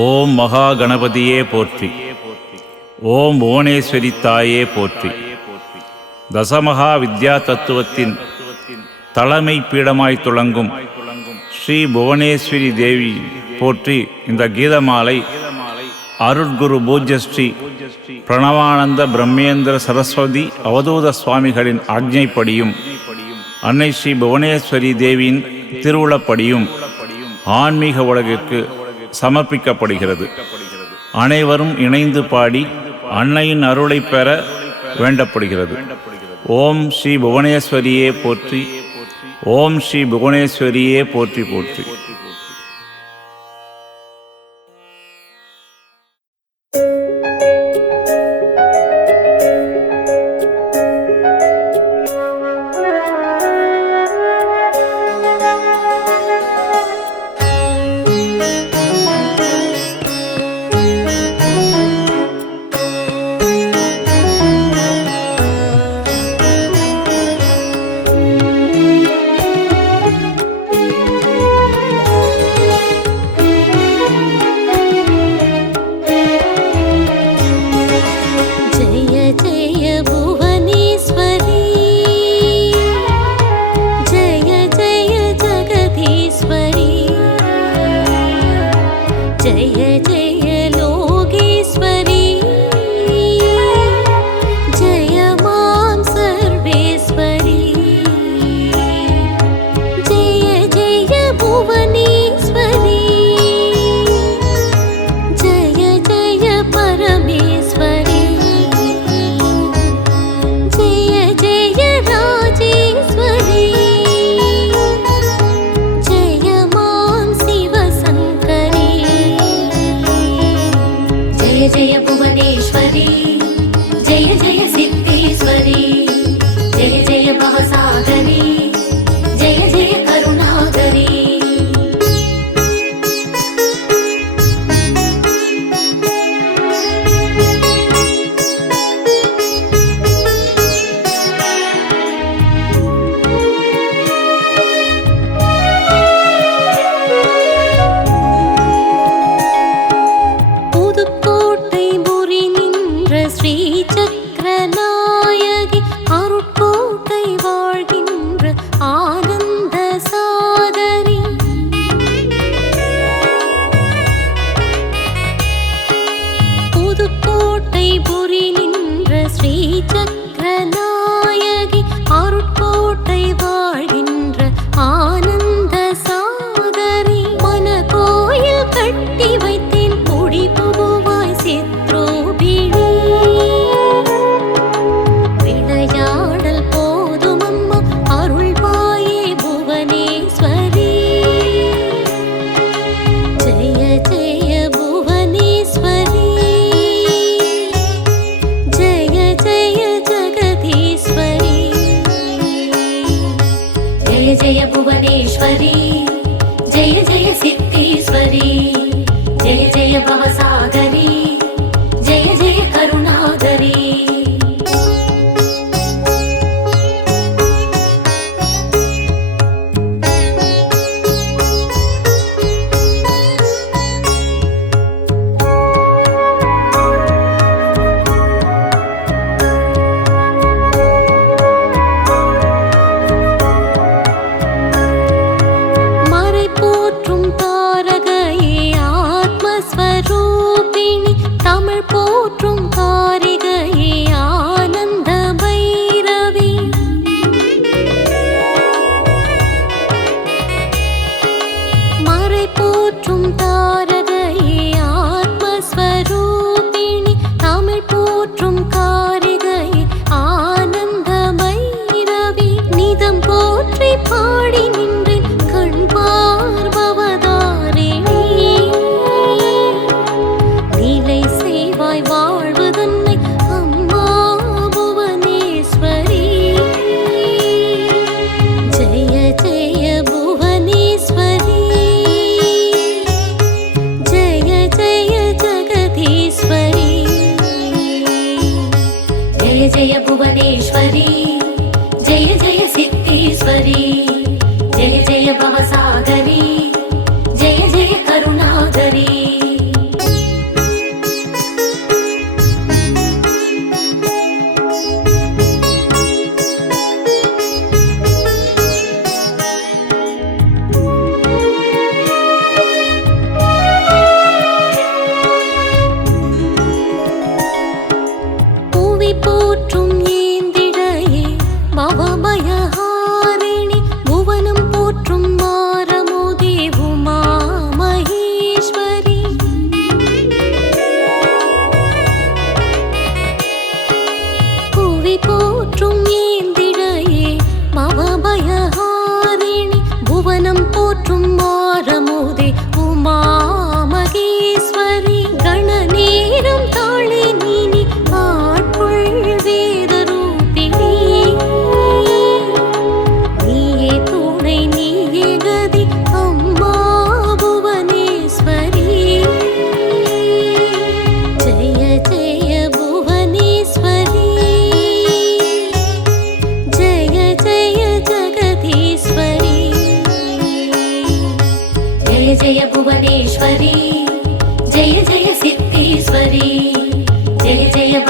ஓம் மகா கணபதியே போற்றி. ஓம் புவனேஸ்வரி தாயே போற்றி. தசமகா வித்யா தத்துவத்தின் தலைமை பீடமாய் துளங்கும் ஸ்ரீ புவனேஸ்வரி தேவி போற்றி இந்த கீதமாலை அருட்குரு பூஜ்ய ஸ்ரீ பிரணவானந்த பிரம்மேந்திர சரஸ்வதி அவதூத சுவாமிகளின் ஆக்ஞைப்படியும் அன்னை ஸ்ரீ புவனேஸ்வரி தேவியின் திருவுளப்படியும் ஆன்மீக உலகிற்கு சமர்ப்பிக்கப்படுகிறது. அனைவரும் இணைந்து பாடி அன்னையின் அருளை பெற வேண்டப்படுகிறது. ஓம் ஸ்ரீ புவனேஸ்வரியே போற்றி. ஓம் ஸ்ரீ புவனேஸ்வரியே போற்றி போற்றி. 这也这 ஜெய புவனேஸ்வரி. போற்றும் தாரகையே జయ జయ భువనేశ్వరి జయ జయ సిద్ధీశ్వరి జయ జయ భవసాగరి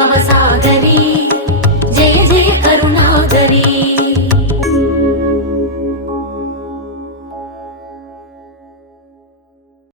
భవ సాగరి